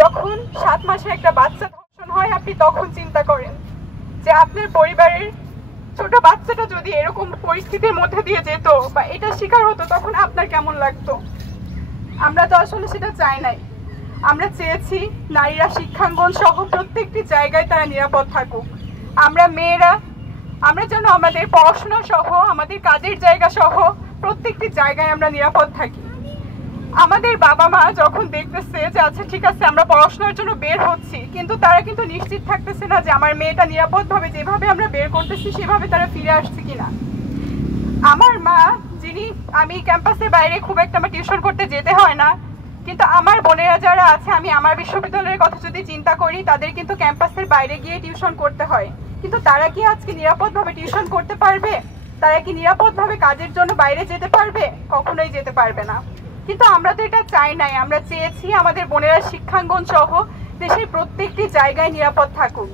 যখন 7 মাসে একটা বাচ্চা ধর্ষণ হয়, আপনি তখন চিন্তা করেন যে আপনার পরিবারের ছোট বাচ্চাটা যদি এরকম পরিস্থিতির মধ্যে দিয়ে যেত বা এটা শিকার হতো, তখন আপনার কেমন লাগতো? আমরা তো আসলে সেটা চাই নাই। আমরা চেয়েছি নারীরা শিক্ষাঙ্গন সহ প্রত্যেকটি জায়গায় তারা নিরাপদ থাকুক। আমরা মেয়েরা আমরা যেন আমাদের পড়াশোনা সহ আমাদের কাজের জায়গা সহ প্রত্যেকটি জায়গায় আমরা নিরাপদ থাকি। আমাদের বাবা মা যখন দেখতেছে যে আচ্ছা ঠিক আছে আমরা পড়াশোনার জন্য বের হচ্ছি, কিন্তু তারা কিন্তু নিশ্চিত থাকতেছে না যে আমার মেয়েটা নিরাপদভাবে যেভাবে আমরা বের করতেছি সেভাবে তারা ফিরে আসছে কিনা। আমার মা, যিনি আমি ক্যাম্পাসের বাইরে খুব একটা আমার টিউশন করতে যেতে হয় না, কিন্তু আমার বোনেরা যারা আছে, আমি আমার বিশ্ববিদ্যালয়ের কথা যদি চিন্তা করি, তাদের কিন্তু ক্যাম্পাসের বাইরে গিয়ে টিউশন করতে হয়। কিন্তু তারা কি আজকে নিরাপদভাবে টিউশন করতে পারবে? তারা কি নিরাপদভাবে কাজের জন্য বাইরে যেতে পারবে? কখনোই যেতে পারবে না। কিন্তু আমরা তো এটা চাই নাই। আমরা চেয়েছি আমাদের বোনেরা শিক্ষাঙ্গন সহ দেশের প্রত্যেকটি জায়গায় নিরাপদ থাকুক।